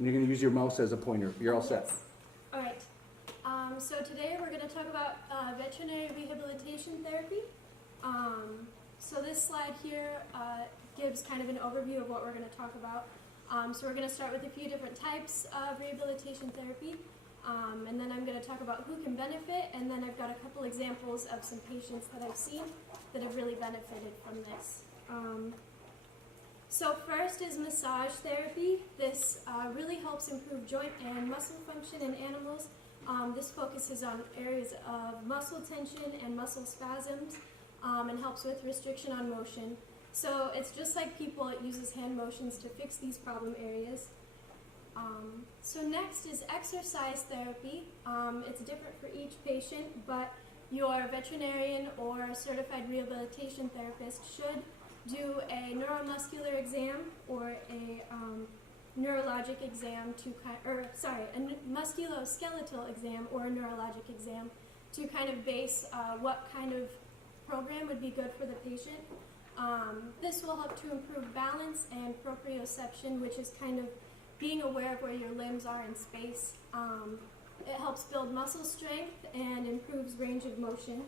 And you're going to use your mouse as a pointer. You're all set. Yes. All right. So today we're going to talk about veterinary rehabilitation therapy. So this slide here gives kind of an overview of what we're going to talk about. So we're going to start with a few different types of rehabilitation therapy. And then I'm going to talk about who can benefit, and then I've got a couple examples of some patients that I've seen that have really benefited from this. So first is massage therapy. This really helps improve joint and muscle function in animals. This focuses on areas of muscle tension and muscle spasms and helps with restriction on motion. So it's just like people, it uses hand motions to fix these problem areas. So next is exercise therapy. It's different for each patient, but your veterinarian or certified rehabilitation therapist should do a neuromuscular exam or a neurologic exam to a musculoskeletal exam or a neurologic exam to kind of base what kind of program would be good for the patient. This will help to improve balance and proprioception, which is kind of being aware of where your limbs are in space. It helps build muscle strength and improves range of motion.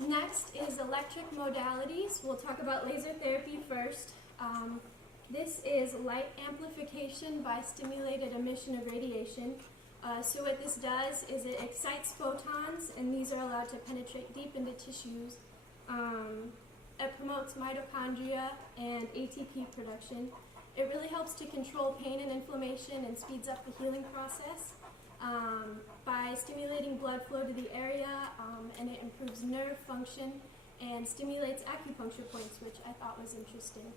Next is electric modalities. We'll talk about laser therapy first. This is light amplification by stimulated emission of radiation. So what this does is it excites photons, and these are allowed to penetrate deep into tissues. It promotes mitochondria and ATP production. It really helps to control pain and inflammation and speeds up the healing process by stimulating blood flow to the area, and it improves nerve function and stimulates acupuncture points, which I thought was interesting.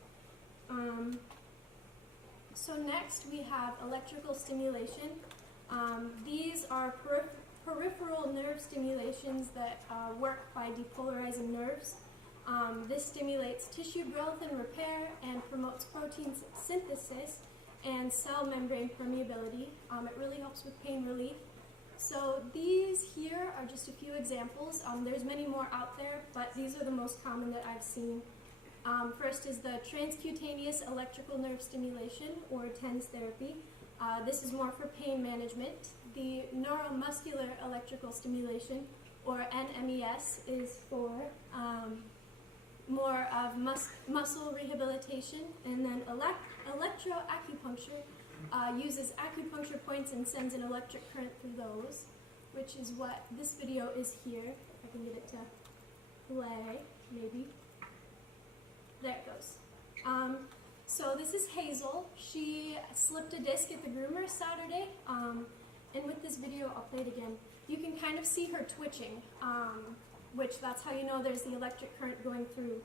So next we have electrical stimulation. These are peripheral nerve stimulations that work by depolarizing nerves. This stimulates tissue growth and repair and promotes protein synthesis and cell membrane permeability. It really helps with pain relief. So these here are just a few examples. There's many more out there, but these are the most common that I've seen. First is the transcutaneous electrical nerve stimulation, or TENS therapy. This is more for pain management. The neuromuscular electrical stimulation, or NMES, is for more of muscle rehabilitation. And then electroacupuncture uses acupuncture points and sends an electric current through those, which is what this video is here. If I can get it to play, maybe. There it goes. So this is Hazel. She slipped a disc at the groomer Saturday, and with this video, I'll play it again. You can kind of see her twitching, which that's how you know there's the electric current going through,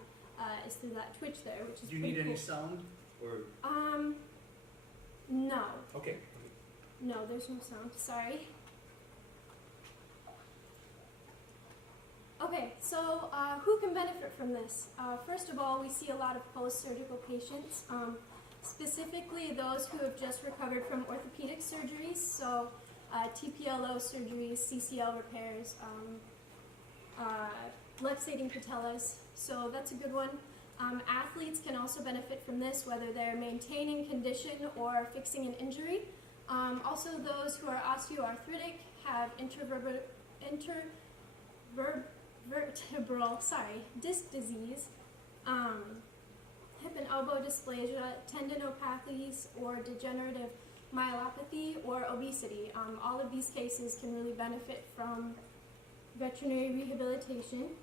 is through that twitch there, which is Do you need pretty any cool. sound? Or No. okay. No, there's no sound. Sorry. Okay, so who can benefit from this? First of all, we see a lot of post-surgical patients, specifically those who have just recovered from orthopedic surgeries, so TPLO surgeries, CCL repairs, luxating patellas, so that's a good one. Athletes can also benefit from this, whether they're maintaining condition or fixing an injury. Also those who are osteoarthritic, have vertebral disc disease, hip and elbow dysplasia, tendinopathies, or degenerative myelopathy, or obesity. All of these cases can really benefit from veterinary rehabilitation.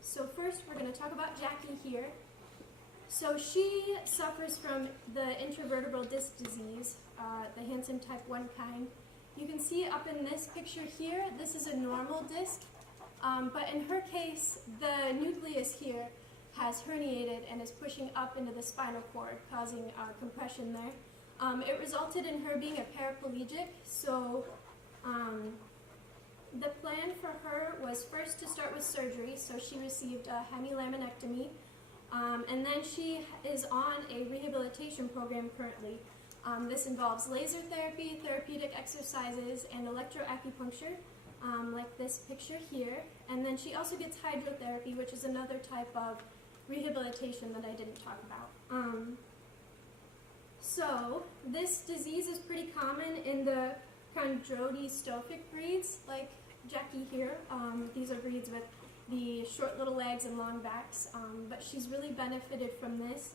So first we're going to talk about Jackie here. So she suffers from the intervertebral disc disease, the Hansen type 1 kind. You can see up in this picture here, this is a normal disc, but in her case, the nucleus here has herniated and is pushing up into the spinal cord, causing compression there. It resulted in her being a paraplegic, so the plan for her was first to start with surgery, so she received a hemilaminectomy, and then she is on a rehabilitation program currently. This involves laser therapy, therapeutic exercises, and electroacupuncture, like this picture here. And then she also gets hydrotherapy, which is another type of rehabilitation that I didn't talk about. So this disease is pretty common in the chondrodystrophic breeds, like Jackie here. These are breeds with the short little legs and long backs, but she's really benefited from this.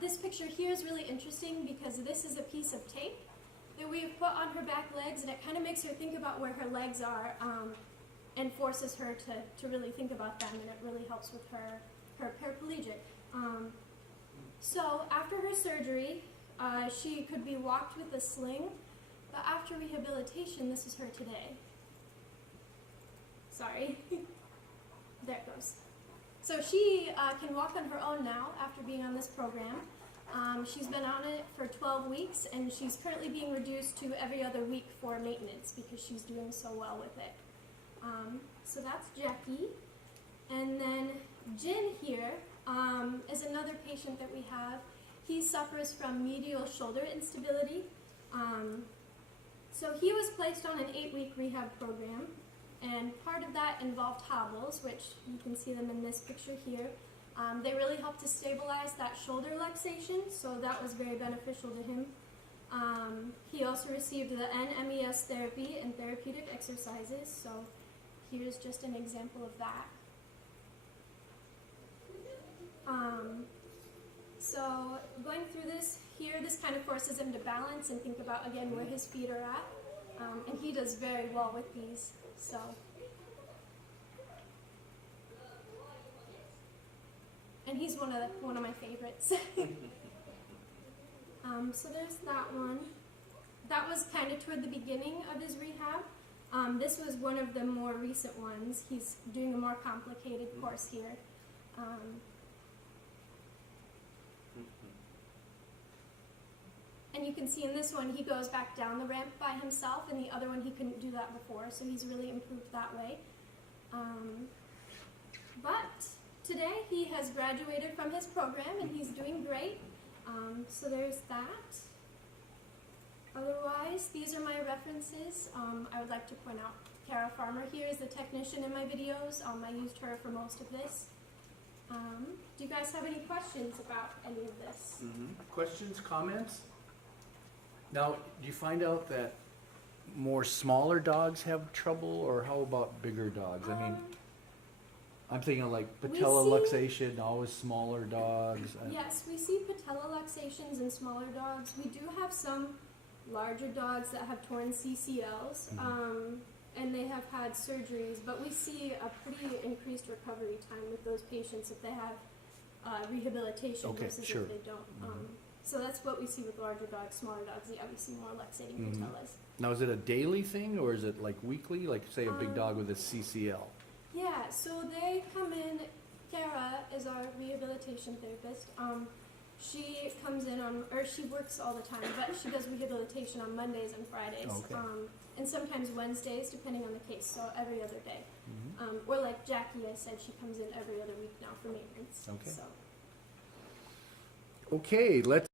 This picture here is really interesting because this is a piece of tape that we've put on her back legs, and it kind of makes her think about where her legs are and forces her to really think about them, and it really helps with her paraplegic. So after her surgery, she could be walked with a sling, but after rehabilitation, this is her today. Sorry. There it goes. So she can walk on her own now after being on this program. She's been on it for 12 weeks, and she's currently being reduced to every other week for maintenance because she's doing so well with it. So that's Jackie. And then Jin here is another patient that we have. He suffers from medial shoulder instability. So he was placed on an 8-week rehab program, and part of that involved hobbles, which you can see them in this picture here. They really helped to stabilize that shoulder luxation, so that was very beneficial to him. He also received the NMES therapy and therapeutic exercises, so here's just an example of that. So going through this here, this kind of forces him to balance and think about, again, where his feet are at. And he does very well with these. So. And he's one of my favorites. So there's that one. That was kind of toward the beginning of his rehab. This was one of the more recent ones. He's doing a more complicated course here. And you can see in this one, he goes back down the ramp by himself, and the other one he couldn't do that before, so he's really improved that way. But today he has graduated from his program, and he's doing great. So there's that. Otherwise, these are my references. I would like to point out Kara Farmer here is the technician in my videos. I used her for most of this. Do you guys have any questions about any of this? Questions, comments? Now, do you find out that more smaller dogs have trouble, or how about bigger dogs? I mean, I'm thinking like patella luxation, always smaller dogs. Yes, we see patella luxations in smaller dogs. We do have some larger dogs that have torn CCLs, and they have had surgeries, but we see a pretty increased recovery time with those patients if they have rehabilitation versus if they don't. So that's what we see with larger dogs. Smaller dogs, yeah, we see more luxating patellas. Now, is it a daily thing, or is it like weekly, like say a big dog with a CCL? Yeah, so they come in. Kara is our rehabilitation therapist. She comes in she works all the time, but she does rehabilitation on Mondays and Fridays, and sometimes Wednesdays, depending on the case, so every other day. Or like Jackie, I said, she comes in every other week now for maintenance. Okay. So. Okay, let's